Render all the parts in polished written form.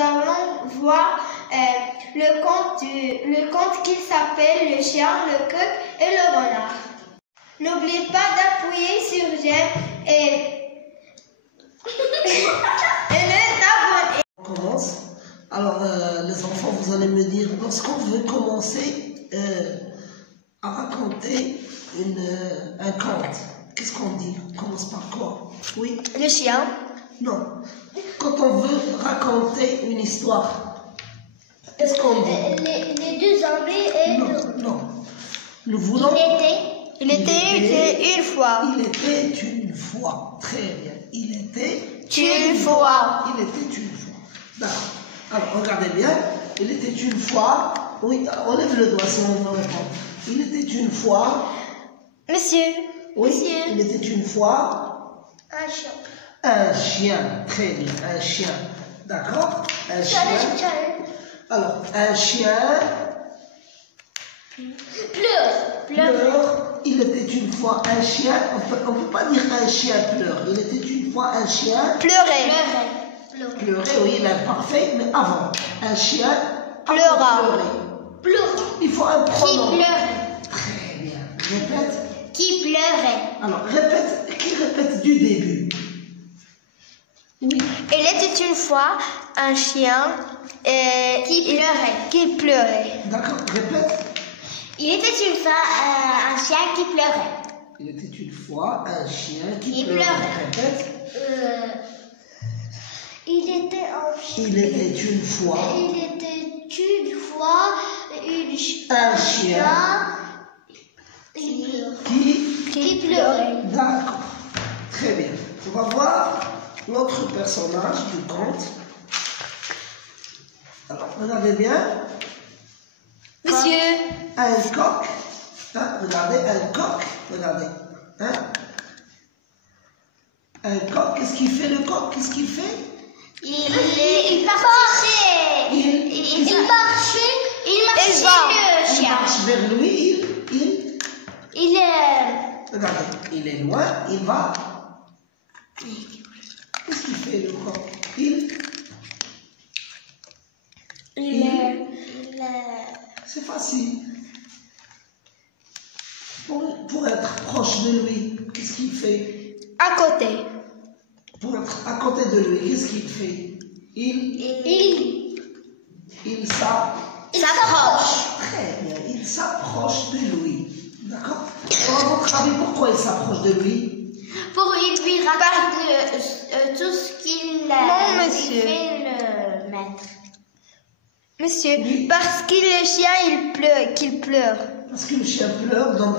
allons voir le conte qui s'appelle Le chien, le coq et le renard. N'oubliez pas d'appuyer sur j'aime et le t'abonner. On commence. Alors, les enfants, vous allez me dire, lorsqu'on veut commencer à raconter un conte, qu'est-ce qu'on dit? On commence par quoi? Oui? Le chien. Non. Quand on veut raconter une histoire, qu'est-ce qu'on dit? Les deux amis et Non. Nous voulons... Il était une fois. Il était une fois. Très bien. Il était Une fois. Il était une fois. D'accord. Alors, regardez bien. Il était une fois. Oui, on lève le doigt si on veut répondre. Il était une fois. Monsieur. Oui, Monsieur. il était une fois. Un chien. Un chien. Très bien. Un chien. D'accord? Un chien. Alors, un chien. Pleure. Il était une fois un chien. On peut pas dire un chien pleure. Il était une fois un chien. Pleurer, oui, il est parfait, mais avant. Un chien Pleura. Il faut un pronom. Qui pleurait. Très bien. Répète. Qui pleurait. Alors, répète. Qui répète du début? Oui. Il était une fois un chien qui pleurait. D'accord, répète. Il était une fois un chien qui pleurait. Il était une fois un chien qui pleurait. Répète. Il était un chien. Il était une fois un chien qui pleurait. D'accord. Très bien. On va voir l'autre personnage du conte. Alors, regardez bien. Monsieur. Un coq. Hein, regardez, un coq. Regardez. Hein? Un coq, qu'est-ce qu'il fait le coq? Qu'est-ce qu'il fait? Il marchait. Il marchait le chien. Il marche vers lui. Regardez, il est loin. Il va. Qu'est-ce qu'il fait le coq? C'est facile. Pour être proche de lui, qu'est-ce qu'il fait? À côté. Pour être à côté de lui, qu'est-ce qu'il fait? Il s'approche. Très bien, il s'approche de lui. D'accord? À votre avis, pourquoi il s'approche de lui? Pour lui raconter tout ce qu'il fait le maître. Monsieur, oui. Parce que le chien qu'il pleure. Parce que le chien pleure, donc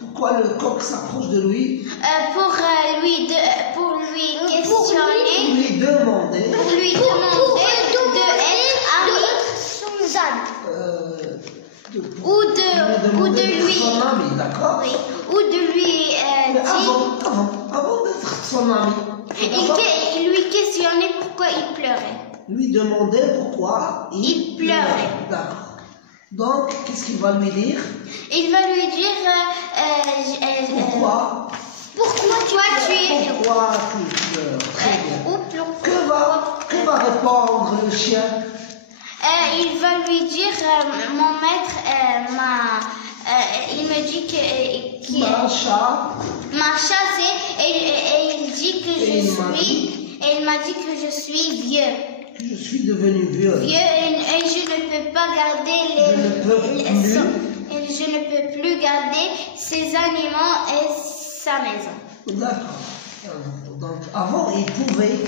pourquoi le coq s'approche de lui? Pour lui questionner. Pour lui demander. De être ou de lui. Son ami, d'accord? Oui. Ou de lui dire. Avant d'être son ami. Il lui questionnait pourquoi il pleurait. Lui demander pourquoi il pleurait. D'accord. Donc, qu'est-ce qu'il va lui dire? Il va lui dire pourquoi toi tu es. Pourquoi tu pleures? Très bien. Que va répondre le chien? Il va lui dire mon maître il me dit que m'a chassé et il dit que il m'a dit que je suis vieux. Je suis devenu vieux. Et je ne peux pas garder je ne peux plus garder ses animaux et sa maison. D'accord. Donc avant il pouvait,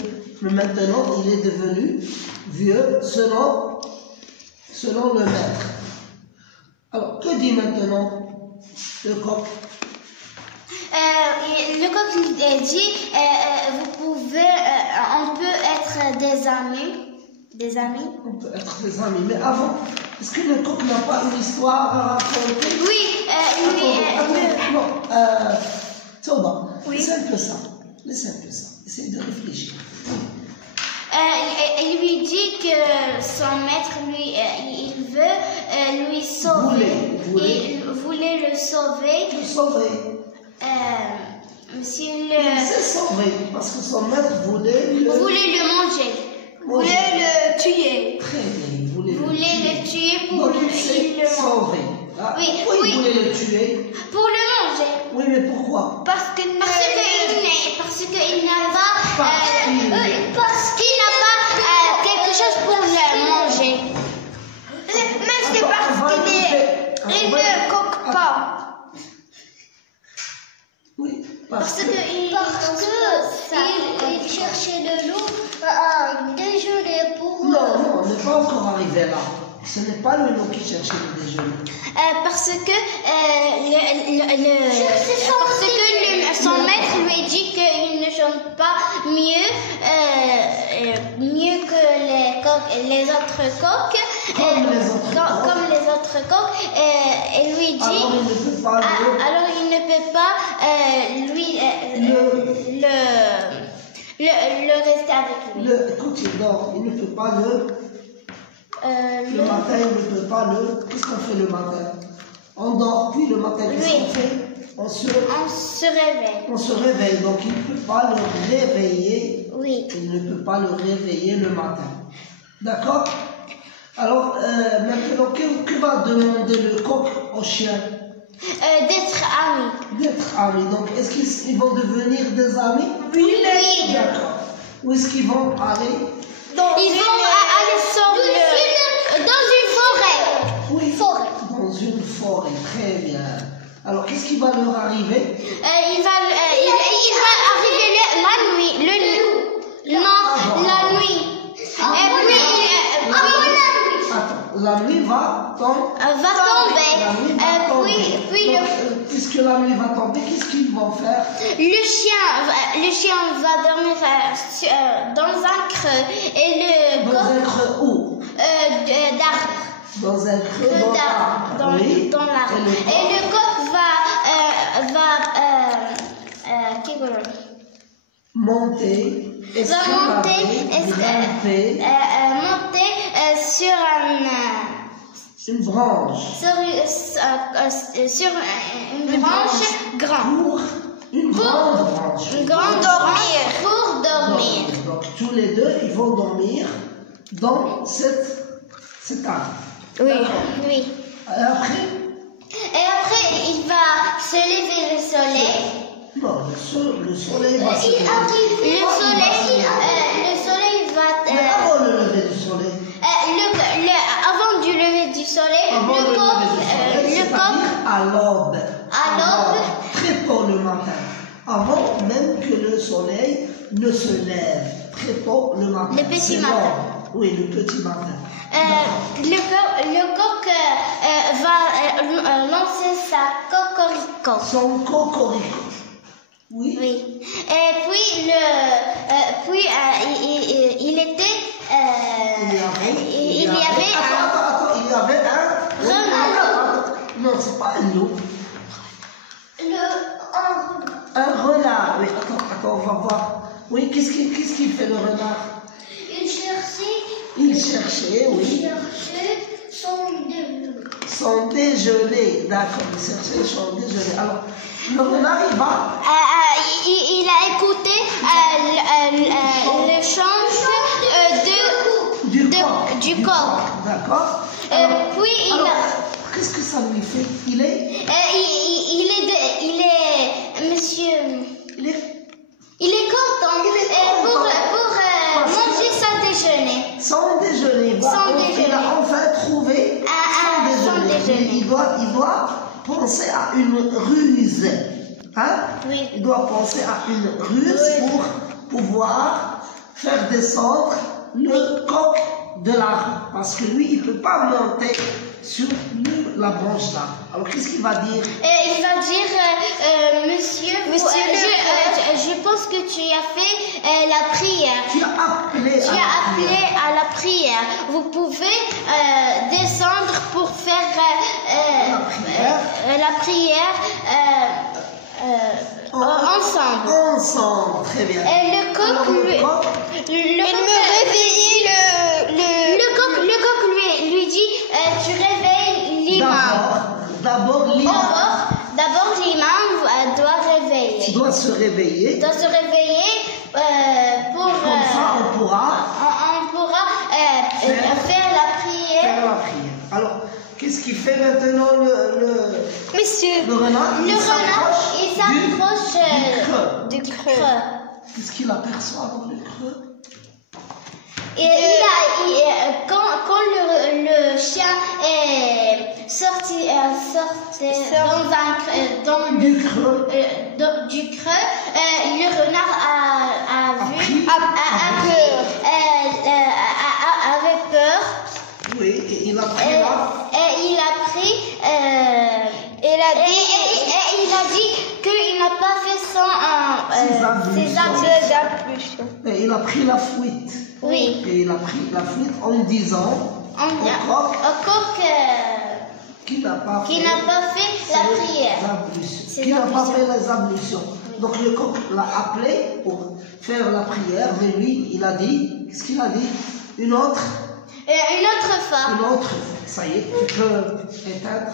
mais maintenant il est devenu vieux selon le maître. Alors que dit maintenant le coq? Le coq dit on peut être des amis. On peut être des amis, mais avant, est-ce que le coq n'a pas une histoire à raconter? Oui, Toba, oui. Laisse un peu ça. Essaye de réfléchir. Il lui dit que son maître il veut lui sauver. Il voulait le sauver. Monsieur Il s'est sauvé parce que son maître voulait le manger. Voulait le tuer. tuer pour Donc il s'est sauvé. Ah, Oui, pourquoi oui. il voulait le tuer? Pour le manger. Oui, mais pourquoi? Parce qu'il n'a pas quelque chose pour le manger. Mais c'est parce qu'il ne coque pas. Oui, Parce qu'il cherchait de l'eau à déjeuner pour... Non, on n'est pas encore arrivé là. Ce n'est pas le loup qui cherchait le déjeuner. Parce que son maître lui dit qu'il ne chante pas mieux que les autres coqs. Comme les autres coqs. Et lui dit... Alors il ne peut pas le rester avec lui. Écoute, il dort. Il ne peut pas le matin, il ne peut pas Qu'est-ce qu'on fait le matin? On dort, puis le matin, qu'est-ce qu'on fait? On se réveille. On se réveille, donc il ne peut pas le réveiller. Oui. Il ne peut pas le réveiller le matin. D'accord? Alors, maintenant, que va demander le coq au chien? D'être amis. D'être amis. Donc, est-ce qu'ils vont devenir des amis? Oui. D'accord. Où est-ce qu'ils vont aller? Ils vont aller dans une forêt. Oui, dans une forêt, très bien. Alors, qu'est-ce qui va leur arriver? Il va arriver la nuit. La nuit. Attends, la nuit va tomber. Puisque la nuit va tomber, qu'est-ce qu'ils vont faire? Le chien va dormir dans un creux et le coq... Dans un creux où? D'arbre. Dans un creux d'arbre. Oui. Dans l'arbre. Et le coq va monter, sur une branche. Sur une branche grande. Une grande branche. Pour dormir. Donc tous les deux, ils vont dormir dans cet arbre. Oui. Et après, il va se lever le soleil. Non, le soleil va se lever. Le soleil va... Mais avant le lever du soleil. Avant du lever du soleil, le coq... À l'aube. Très tôt le matin. Avant même que le soleil ne se lève. Très tôt le matin. Le petit matin. Oui, le petit matin. Le coq va lancer sa cocorico. Son cocorico. Oui. Et puis, il y avait un renard. Non, c'est pas un loup. Un renard. Oui, attends, on va voir. Oui, qu'est-ce qu'il fait le renard? Il cherchait son déjeuner. D'accord, il cherchait son déjeuner. Alors, le renard, il va... il a écouté le chant du coq. D'accord. Puis qu'est-ce que ça lui fait? Il est content pour manger son déjeuner. Son déjeuner. Il a enfin trouvé son déjeuner. Il doit penser à une ruse. Hein? Oui. Il doit penser à une ruse pour pouvoir faire descendre le coq de l'arbre. Parce que lui, il ne peut pas monter sur la branche là. Alors qu'est-ce qu'il va dire? Il va dire, monsieur, je pense que tu as fait la prière. Tu as appelé à la prière. Vous pouvez descendre pour faire la prière ensemble. Ensemble, très bien. Et le coq lui dit, tu réveilles l'imam. D'abord l'imam doit réveiller. Doit se réveiller. Pour comme ça on pourra faire la prière. Qu'est-ce qu'il fait maintenant Monsieur. le renard? Le renard, il s'approche du du creux. creux. Qu'est-ce qu'il aperçoit dans le creux? Et quand le chien est sorti Du creux. du creux, le renard avait peur. Oui, et il a pris Il a dit qu'il n'a pas fait ses ablutions. Et il a pris la fuite. Oui. Et il a pris la fuite en disant au coq qu'il n'a pas fait la prière. Qu'il n'a pas fait les ablutions. Donc le coq l'a appelé pour faire la prière, mais lui, il a dit, qu'est-ce qu'il a dit? Une autre fois. Ça y est, tu peux éteindre.